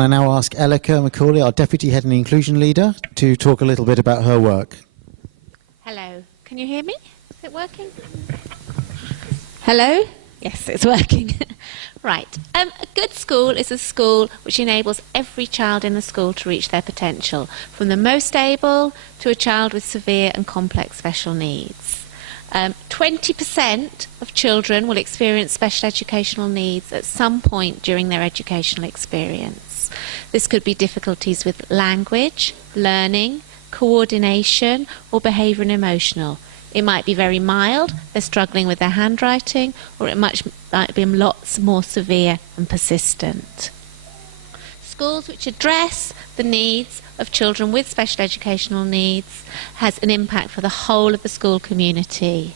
And I now ask Elika Macaulay, our Deputy Head and Inclusion Leader, to talk a little bit about her work. Hello. Can you hear me? Is it working? Hello? Yes, it's working. Right. A good school is a school which enables every child in the school to reach their potential, from the most able to a child with severe and complex special needs. 20% of children will experience special educational needs at some point during their educational experience. This could be difficulties with language, learning, coordination, or behaviour and emotional. It might be very mild, they're struggling with their handwriting, or it might be lots more severe and persistent. Schools which address the needs of children with special educational needs has an impact for the whole of the school community.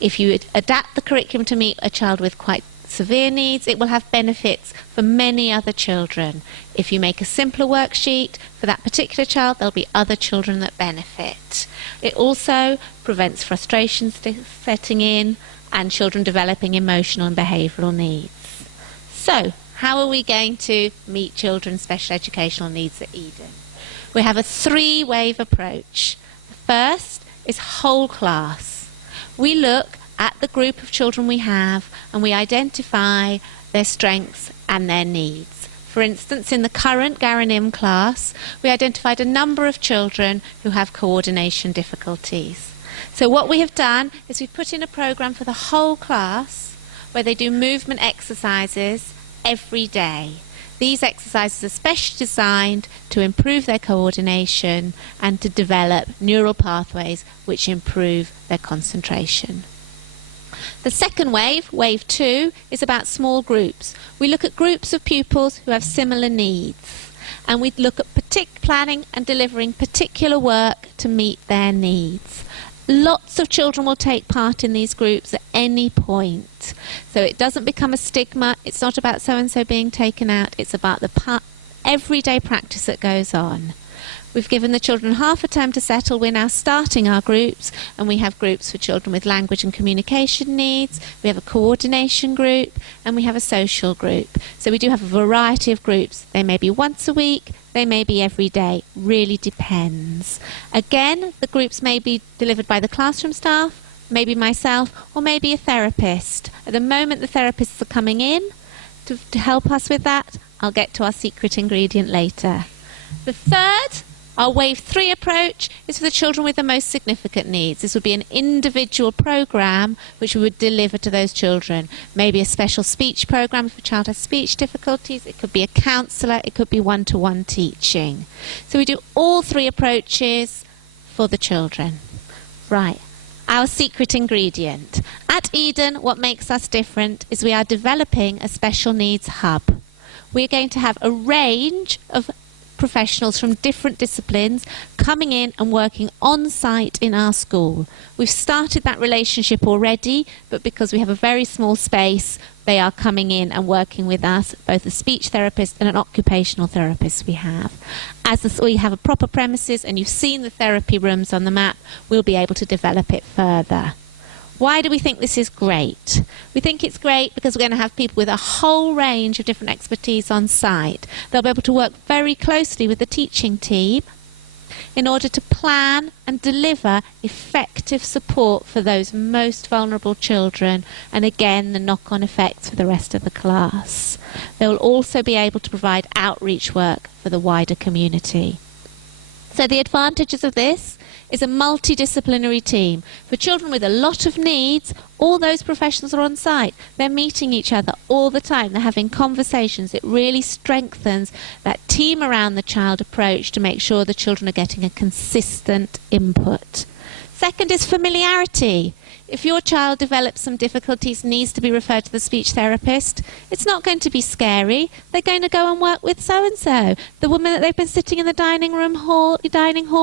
If you adapt the curriculum to meet a child with quite severe needs, it will have benefits for many other children. If you make a simpler worksheet for that particular child, there'll be other children that benefit. It also prevents frustrations setting in and children developing emotional and behavioural needs. So, how are we going to meet children's special educational needs at Eden? We have a three-wave approach. The first is whole class. We look at the group of children we have and we identify their strengths and their needs. For instance, in the current Garanim class, we identified a number of children who have coordination difficulties. So what we have done is we've put in a programme for the whole class where they do movement exercises every day. These exercises are specially designed to improve their coordination and to develop neural pathways which improve their concentration. The second wave, wave 2, is about small groups. We look at groups of pupils who have similar needs, and we look at planning and delivering particular work to meet their needs. Lots of children will take part in these groups at any point. So it doesn't become a stigma. It's not about so-and-so being taken out. It's about the everyday practice that goes on. We've given the children half a term to settle. We're now starting our groups, and we have groups for children with language and communication needs. We have a coordination group, and we have a social group. So we do have a variety of groups. They may be once a week, they may be every day. Really depends. Again, the groups may be delivered by the classroom staff, maybe myself, or maybe a therapist. At the moment, the therapists are coming in to help us with that. I'll get to our secret ingredient later. The third, our wave 3 approach, is for the children with the most significant needs. This would be an individual programme which we would deliver to those children. Maybe a special speech programme if a child has speech difficulties. It could be a counsellor. It could be one-to-one teaching. So we do all 3 approaches for the children. Right. Our secret ingredient. At Eden, what makes us different is we are developing a special needs hub. We're going to have a range of professionals from different disciplines coming in and working on site in our school. We've started that relationship already, but because we have a very small space, they are coming in and working with us, both a speech therapist and an occupational therapist we have. As we have a proper premises, and you've seen the therapy rooms on the map, we'll be able to develop it further. Why do we think this is great? We think it's great because we're going to have people with a whole range of different expertise on site. They'll be able to work very closely with the teaching team in order to plan and deliver effective support for those most vulnerable children, and again the knock-on effects for the rest of the class. They will also be able to provide outreach work for the wider community. So the advantages of this is a multidisciplinary team. For children with a lot of needs, all those professionals are on site. They're meeting each other all the time. They're having conversations. It really strengthens that team around the child approach to make sure the children are getting a consistent input. Second is familiarity. If your child develops some difficulties, needs to be referred to the speech therapist, it's not going to be scary. They're going to go and work with so-and-so, the woman that they've been sitting in the dining hall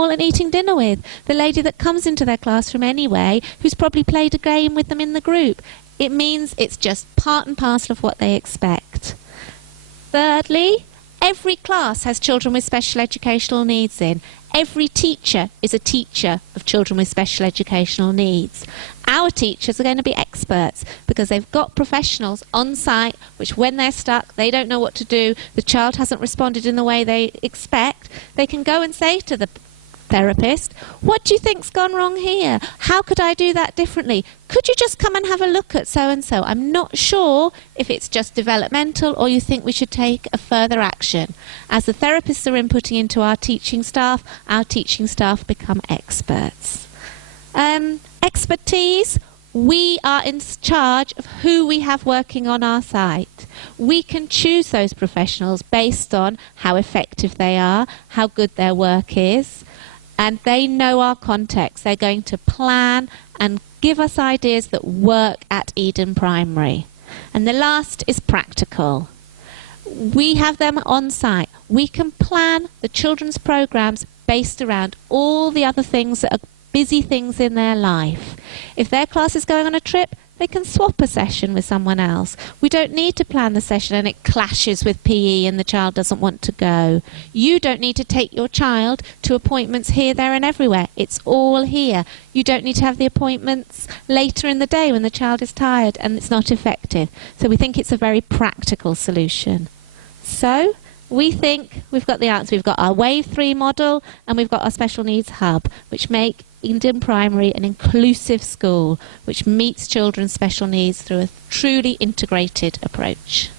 and eating dinner with, the lady that comes into their classroom anyway, who's probably played a game with them in the group. It means it's just part and parcel of what they expect. Thirdly, Every class has children with special educational needs in. Every teacher is a teacher of children with special educational needs. Our teachers are going to be experts because they've got professionals on site which, when they're stuck, they don't know what to do, the child hasn't responded in the way they expect, they can go and say to the therapist, what do you think's gone wrong here? How could I do that differently? Could you just come and have a look at so-and-so? I'm not sure if it's just developmental or you think we should take a further action. As the therapists are inputting into our teaching staff become experts. Expertise. We are in charge of who we have working on our site. We can choose those professionals based on how effective they are, how good their work is, and they know our context. They're going to plan and give us ideas that work at Eden Primary. And the last is practical. We have them on site. We can plan the children's programs based around all the other things that are busy things in their life. If their class is going on a trip, they can swap a session with someone else. We don't need to plan the session and it clashes with PE and the child doesn't want to go. You don't need to take your child to appointments here, there and everywhere. It's all here. You don't need to have the appointments later in the day when the child is tired and it's not effective. So we think it's a very practical solution. So we think we've got the answer. We've got our Wave 3 model and we've got our Special Needs Hub, which make Eden Primary an inclusive school which meets children's special needs through a truly integrated approach.